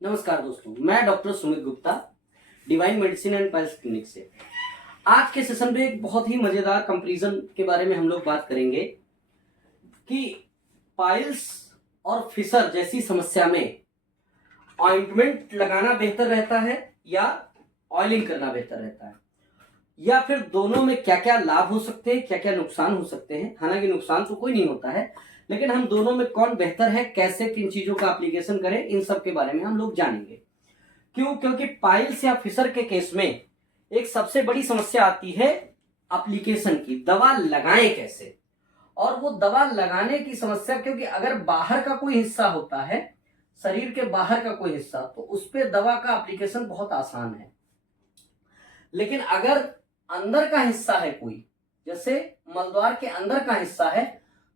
नमस्कार दोस्तों, मैं doctor Sumit Gupta divine medicine and piles clinic से। आज के सेशन में एक बहुत ही मजेदार कंपैरिजन के बारे में हम लोग बात करेंगे कि पाइल्स और फिशर जैसी समस्या में ऑइंटमेंट लगाना बेहतर रहता है या ऑयलिंग करना बेहतर रहता है, या फिर दोनों में क्या क्या लाभ हो सकते हैं, क्या क्या नुकसान हो सकते हैं। हालांकि नुकसान तो कोई नहीं होता है, लेकिन हम दोनों में कौन बेहतर है, कैसे किन चीजों का एप्लीकेशन करें, इन सब के बारे में हम लोग जानेंगे। क्यों? क्योंकि पाइल्स या फिशर के केस में एक सबसे बड़ी समस्या आती है एप्लीकेशन की, दवा लगाएं कैसे। और वो दवा लगाने की समस्या, क्योंकि अगर बाहर का कोई हिस्सा होता है, शरीर के बाहर का कोई हिस्सा, तो उस पर दवा का एप्लीकेशन बहुत आसान है। लेकिन अगर अंदर का हिस्सा है कोई, जैसे मलद्वार के अंदर का हिस्सा है,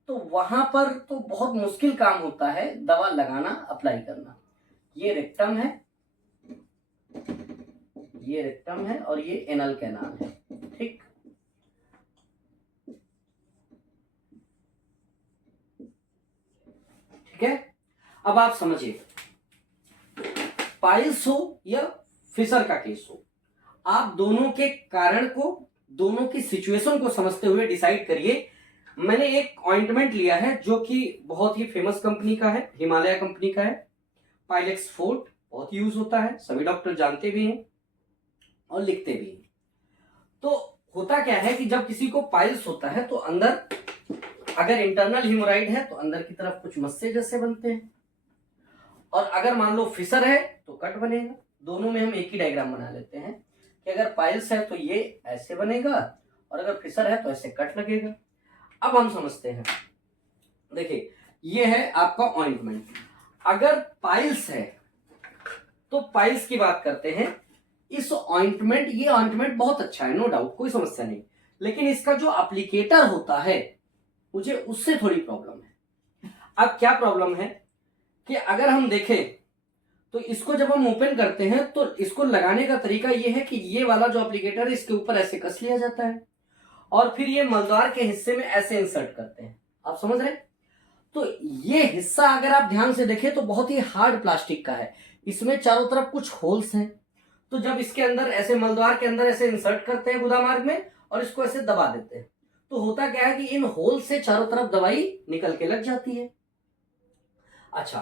तो वहां पर तो बहुत मुश्किल काम होता है दवा लगाना, अप्लाई करना। ये रेक्टम है, ये रेक्टम है और ये एनल कैनाल है। ठीक ठीक है। अब आप समझिए, पाइल्स हो या फिशर का केस हो, आप दोनों के कारण को, दोनों की सिचुएशन को समझते हुए डिसाइड करिए। मैंने एक ऑइंटमेंट लिया है जो कि बहुत ही फेमस कंपनी का है, हिमालय कंपनी का है। पाइलेक्स फोर्ट बहुत यूज होता है, सभी डॉक्टर जानते भी हैं और लिखते भी हैं। तो होता क्या है कि जब किसी को पाइल्स होता है तो अंदर अगर इंटरनल हिमोराइड है तो अंदर की तरफ कुछ मस्से जैसे बनते हैं, और अगर मान लो फिशर है तो कट बनेगा। दोनों में हम एक ही डायग्राम बना लेते हैं कि अगर पाइल्स है तो ये ऐसे बनेगा और अगर फिशर है तो ऐसे कट लगेगा। अब हम समझते हैं, देखिए ये है आपका ऑइंटमेंट। अगर पाइल्स है तो पाइल्स की बात करते हैं। इस ऑइंटमेंट, ये ऑइंटमेंट बहुत अच्छा है, नो डाउट, कोई समस्या नहीं, लेकिन इसका जो एप्लीकेटर होता है, मुझे उससे थोड़ी प्रॉब्लम है। अब क्या प्रॉब्लम है कि अगर हम देखें तो इसको जब हम ओपन करते हैं तो इसको लगाने का तरीका ये है कि ये वाला जो एप्लीकेटर है इसके ऊपर ऐसे कस लिया जाता है और फिर ये मलद्वार के हिस्से में ऐसे इंसर्ट करते हैं। आप समझ रहे हैं? तो ये हिस्सा अगर आप ध्यान से देखें तो बहुत ही हार्ड प्लास्टिक का है, इसमें चारों तरफ कुछ होल्स हैं। तो जब इसके अंदर ऐसे मलद्वार के अंदर ऐसे इंसर्ट करते हैं गुदा मार्ग में और इसको ऐसे दबा देते हैं, तो होता क्या है कि इन होल से चारों तरफ दवाई निकल के लग जाती है। अच्छा,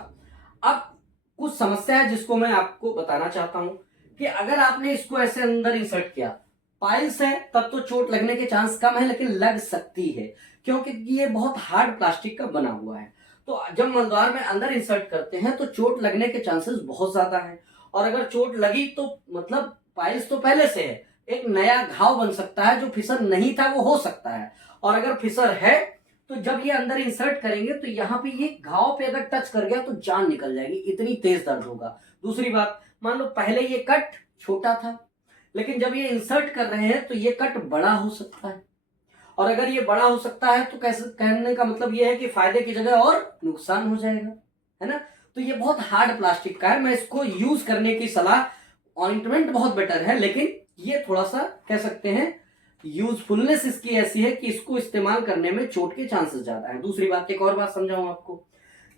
अब कुछ समस्या है जिसको मैं आपको बताना चाहता हूं कि अगर आपने इसको ऐसे अंदर इंसर्ट किया, पाइल्स है तब तो चोट लगने के चांस कम है, लेकिन लग सकती है क्योंकि ये बहुत हार्ड प्लास्टिक का बना हुआ है। तो जब मलद्वार में अंदर इंसर्ट करते हैं तो चोट लगने के चांसेस बहुत ज्यादा है, और अगर चोट लगी तो मतलब पाइल्स तो पहले से है, एक नया घाव बन सकता है, जो फिशर नहीं था वो हो सकता है। और अगर फिशर है तो जब ये अंदर इंसर्ट करेंगे तो यहाँ पे ये घाव पे अगर टच कर गया तो जान निकल जाएगी, इतनी तेज दर्द होगा। दूसरी बात, मान लो पहले ये कट छोटा था, लेकिन जब ये इंसर्ट कर रहे हैं तो ये कट बड़ा हो सकता है, और अगर ये बड़ा हो सकता है तो कैसे, कहने का मतलब ये है कि फायदे की जगह और नुकसान हो जाएगा, है ना। तो ये बहुत हार्ड प्लास्टिक का है, मैं इसको यूज करने की सलाह, ऑइंटमेंट बहुत बेटर है, लेकिन ये थोड़ा सा कह सकते हैं यूजफुलनेस इसकी ऐसी है कि इसको इस्तेमाल करने में चोट के चांसेस ज्यादा है। दूसरी बात, एक और बात समझाऊं आपको,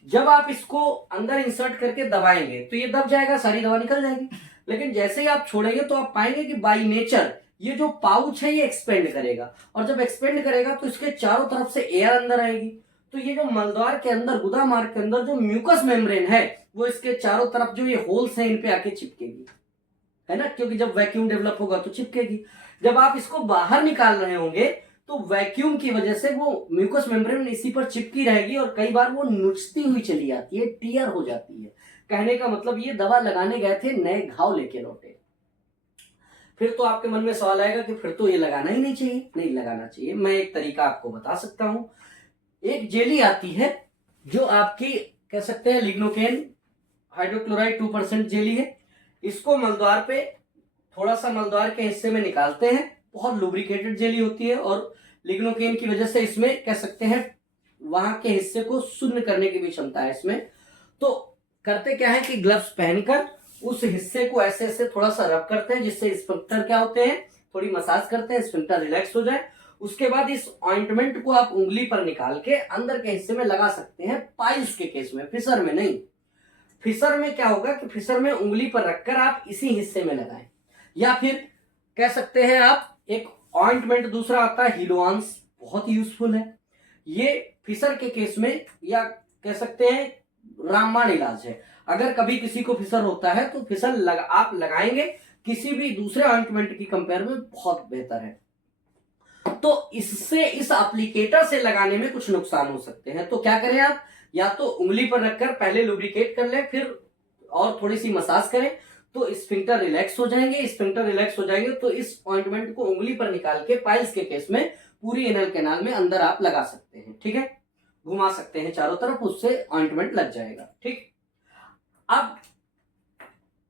जब आप इसको अंदर इंसर्ट करके दबाएंगे तो ये दब जाएगा, सारी दवा निकल जाएगी, लेकिन जैसे ही आप छोड़ेंगे तो आप पाएंगे कि बाई नेचर ये जो पाउच है ये एक्सपेंड करेगा, और जब एक्सपेंड करेगा तो इसके चारों तरफ से एयर अंदर आएगी। तो ये जो मलद्वार के अंदर, गुदा मार्ग के अंदर जो म्यूकस मेम्ब्रेन है, वो इसके चारों तरफ जो ये होल्स हैं इन पे आके चिपकेगी, है ना, क्योंकि जब वैक्यूम डेवलप होगा तो चिपकेगी। जब आप इसको बाहर निकाल रहे होंगे तो वैक्यूम की वजह से वो म्यूकस मेम्ब्रेन इसी पर चिपकी रहेगी और कई बार वो नुचती हुई चली जाती है, टीयर हो जाती है। कहने का मतलब ये दवा लगाने गए थे, नए घाव लेके लौटे। फिर तो आपके मन में सवाल आएगा कि फिर तो ये लगाना ही नहीं चाहिए। नहीं लगाना चाहिए। मैं एक तरीका आपको बता सकता हूं। एक जेली आती है जो आपकी कह सकते हैं लिग्नोकेन हाइड्रोक्लोराइड 2% जेली है। इसको मलद्वार पे थोड़ा सा मलद्वार के हिस्से में निकालते हैं, बहुत लुब्रिकेटेड जेली होती है, और लिग्नोकेन की वजह से इसमें कह सकते हैं वहां के हिस्से को शून्य करने की भी क्षमता है इसमें। तो करते क्या है कि ग्लव्स पहनकर उस हिस्से को ऐसे ऐसे थोड़ा सा रब करते हैं, जिससे स्फिंक्टर क्या होते हैं, थोड़ी मसाज करते हैं, स्फिंक्टर रिलैक्स हो जाए। उसके बाद इस ऑइंटमेंट को आप उंगली पर निकाल के अंदर के हिस्से में लगा सकते हैं, पाइल्स के केस में, फिशर में नहीं। फिशर में क्या होगा कि फिशर में उंगली पर रखकर आप इसी हिस्से में लगाएं, या फिर कह सकते हैं आप एक ऑइंटमेंट दूसरा आता है हिलोआंस, बहुत यूजफुल है। ये फिशर के केस में या कह सकते हैं रामबाण इलाज है। अगर कभी किसी को फिशर होता है तो फिशर आप लगाएंगे किसी भी दूसरे ऑइंटमेंट की कंपेयर में बहुत बेहतर है। तो इससे इस एप्लीकेटर से लगाने में कुछ नुकसान हो सकते हैं। तो क्या करें आप, या तो उंगली पर रखकर पहले लुब्रिकेट कर लें, फिर और थोड़ी सी मसाज करें तो स्फिंक्टर रिलैक्स हो जाएंगे। स्फिंक्टर रिलैक्स हो जाएंगे तो इस ऑइंटमेंट को उंगली पर निकाल के पाइल्स के केस में पूरी एनल कैनाल में अंदर आप लगा सकते हैं। ठीक है, घुमा सकते हैं चारों तरफ, उससे ऑइंटमेंट लग जाएगा। ठीक, अब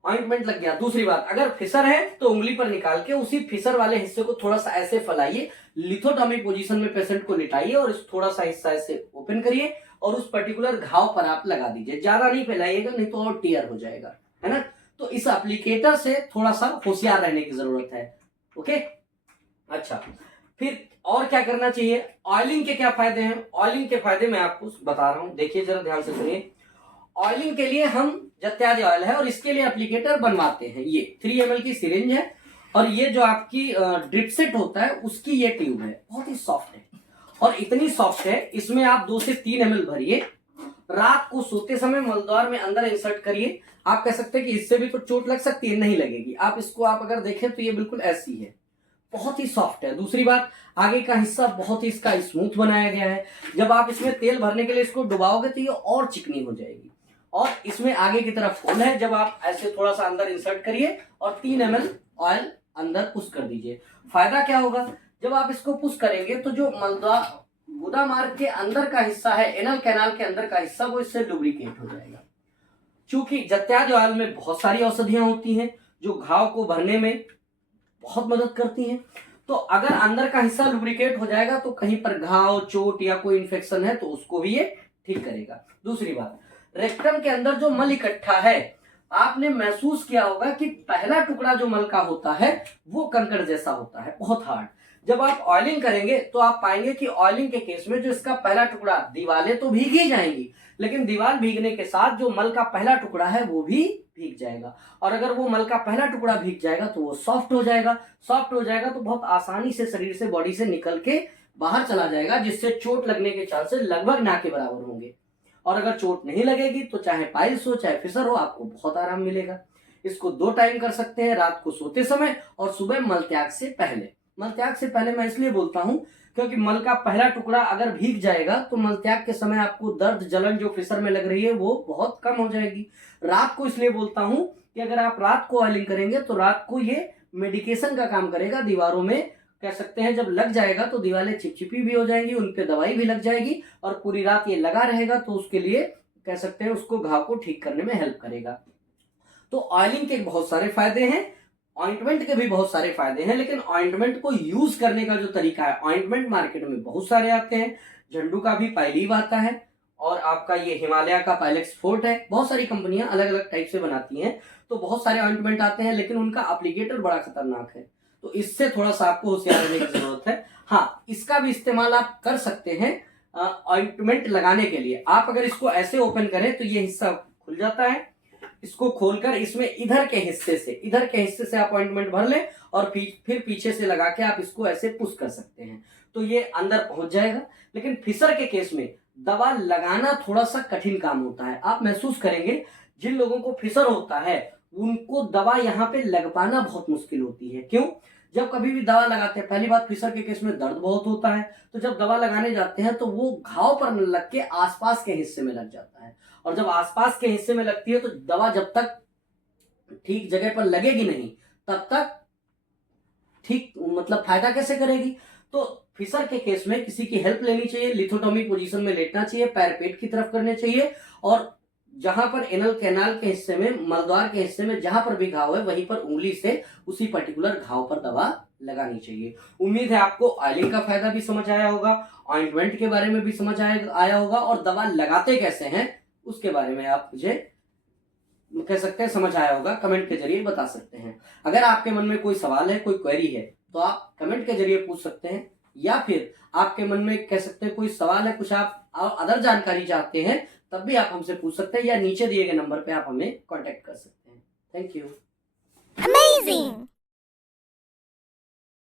ऑइंटमेंट लग गया। दूसरी बात, अगर फिशर है तो उंगली पर निकाल के उसी फिशर वाले हिस्से को थोड़ा सा ऐसे फैलाइए, लिथोटॉमी पोजीशन में पेशेंट को लिटाइए और इस थोड़ा सा हिस्सा ऐसे ओपन करिए और उस पर्टिकुलर घाव पर आप लगा दीजिए। ज्यादा नहीं फैलाइएगा, नहीं तो और टीयर हो जाएगा, है ना। तो इस एप्लीकेटर से थोड़ा सा होशियार रहने की जरूरत है। ओके, अच्छा, फिर और क्या करना चाहिए? ऑयलिंग के क्या फायदे हैं? ऑयलिंग के फायदे मैं आपको बता रहा हूं, देखिए जरा ध्यान से सुनिए। ऑयलिंग के लिए हम जत्यादि ऑयल है और इसके लिए एप्लीकेटर बनवाते हैं। ये 3 ml की सिरिंज है और ये जो आपकी ड्रिप सेट होता है उसकी ये ट्यूब है, बहुत ही सॉफ्ट है और इतनी सॉफ्ट है, इसमें आप 2 से 3 ml भरिए, रात को सोते समय मलद्वार में अंदर इंसर्ट करिए। आप कह सकते हैं कि इससे भी तो चोट लग सकती है, नहीं लगेगी। आप इसको आप अगर देखें तो ये बिल्कुल ऐसी है, बहुत ही सॉफ्ट है। दूसरी बात, आगे का हिस्सा बहुत ही इसका स्मूथ बनाया गया है। जब आप इसमें तेल भरने के लिए इसको डुबाओगे तो ये और चिकनी हो जाएगी। और इसमें आगे की तरफ होल है, जब आप ऐसे थोड़ा सा अंदर इंसर्ट करिए और 3 ml ऑयल अंदर पुश कर दीजिए। फायदा क्या होगा? जब आप इसको पुश करेंगे तो जो मलद्वार गुदा मार्ग के अंदर का हिस्सा है, एनल कैनाल के अंदर का हिस्सा, वो इससे लुब्रिकेट हो जाएगा। चूंकि जत्यादि ऑयल में बहुत सारी औषधियां होती हैं जो घाव को भरने में बहुत मदद करती हैं, तो अगर अंदर का हिस्सा लुब्रिकेट हो जाएगा तो कहीं पर घाव, चोट या कोई इन्फेक्शन है तो उसको भी ये ठीक करेगा। दूसरी बात, रेक्टम के अंदर जो मल इकट्ठा है, आपने महसूस किया होगा कि पहला टुकड़ा जो मल का होता है वो कंकड़ जैसा होता है, बहुत हार्ड। जब आप ऑयलिंग करेंगे तो आप पाएंगे कि ऑयलिंग के केस में जो इसका पहला टुकड़ा, दीवारें तो भीग ही जाएंगी, लेकिन दीवार भीगने के साथ जो मल का पहला टुकड़ा है वो भी भीग जाएगा। और अगर वो मल का पहला टुकड़ा भीग जाएगा तो वो सॉफ्ट हो जाएगा। सॉफ्ट हो जाएगा तो बहुत आसानी से शरीर से, बॉडी से निकल के बाहर चला जाएगा, जिससे चोट लगने के चांसेस लगभग ना के बराबर होंगे। और अगर चोट नहीं लगेगी तो चाहे पाइल्स हो चाहे फिशर हो, आपको बहुत आराम मिलेगा। इसको 2 टाइम कर सकते हैं, रात को सोते समय और सुबह मल त्याग से पहले। मल त्याग से पहले मैं इसलिए बोलता हूं क्योंकि मल का पहला टुकड़ा अगर भीग जाएगा तो मल त्याग के समय आपको दर्द, जलन जो फिशर में लग रही है वो बहुत कम हो जाएगी। रात को इसलिए बोलता हूं कि अगर आप रात को ऑयलिंग करेंगे तो रात को ये मेडिकेशन का काम करेगा। दीवारों में कह सकते हैं जब लग जाएगा तो दीवारें चिपचिपी भी हो जाएंगी, उन पे दवाई भी लग जाएगी और पूरी रात ये लगा रहेगा, तो उसके लिए कह सकते हैं उसको घाव को ठीक करने में हेल्प करेगा। तो ऑयलिंग के बहुत सारे फायदे हैं, ऑइंटमेंट के भी बहुत सारे फायदे हैं, लेकिन ऑइंटमेंट को यूज करने का जो तरीका है, ऑइंटमेंट मार्केट में बहुत सारे आते हैं। झंडू का भी पाइलीव आता है और आपका ये हिमालय का पाइलेक्स फोर्ट है। बहुत सारी कंपनियां अलग अलग टाइप से बनाती हैं, तो बहुत सारे ऑइंटमेंट आते हैं, लेकिन उनका एप्लीकेटर बड़ा खतरनाक है, तो इससे थोड़ा सा आपको होशियार रहने की जरूरत है। हाँ, इसका भी इस्तेमाल आप कर सकते हैं ऑइंटमेंट लगाने के लिए। आप अगर इसको ऐसे ओपन करें तो ये हिस्सा खुल जाता है, इसको खोलकर इसमें इधर के हिस्से से आप ऑइंटमेंट भर लें और फिर पीछे से लगा के आप इसको ऐसे पुश कर सकते हैं तो ये अंदर पहुंच जाएगा। लेकिन फिशर के केस में दवा लगाना थोड़ा सा कठिन काम होता है। आप महसूस करेंगे जिन लोगों को फिशर होता है उनको दवा यहाँ पे लग पाना बहुत मुश्किल होती है। क्यों? जब कभी भी दवा लगाते हैं, पहली बात फिशर के केस में दर्द बहुत होता है, तो जब दवा लगाने जाते हैं तो वो घाव पर न लग के आसपास के हिस्से में लग जाता है, और जब आसपास के हिस्से में लगती है तो दवा जब तक ठीक जगह पर लगेगी नहीं तब तक ठीक मतलब फायदा कैसे करेगी। तो फिशर के केस में किसी की हेल्प लेनी चाहिए, लिथोटॉमी पोजीशन में लेटना चाहिए, पैर पेट की तरफ करने चाहिए, और जहां पर एनल कैनाल के हिस्से में, मलद्वार के हिस्से में जहां पर भी घाव है वहीं पर उंगली से उसी पर्टिकुलर घाव पर दवा लगानी चाहिए। उम्मीद है आपको ऑयलिंग का फायदा भी समझ आया होगा, ऑइंटमेंट के बारे में भी समझ आया होगा, और दवा लगाते कैसे हैं उसके बारे में आप मुझे कह सकते हैं समझ आया होगा। कमेंट के जरिए बता सकते हैं। अगर आपके मन में कोई सवाल है, कोई क्वेरी है, तो आप कमेंट के जरिए पूछ सकते हैं, या फिर आपके मन में कह सकते हैं कोई सवाल है, कुछ आप अदर जानकारी चाहते हैं तब भी आप हमसे पूछ सकते हैं या नीचे दिए गए नंबर पे आप हमें कांटेक्ट कर सकते हैं। Thank you. Amazing!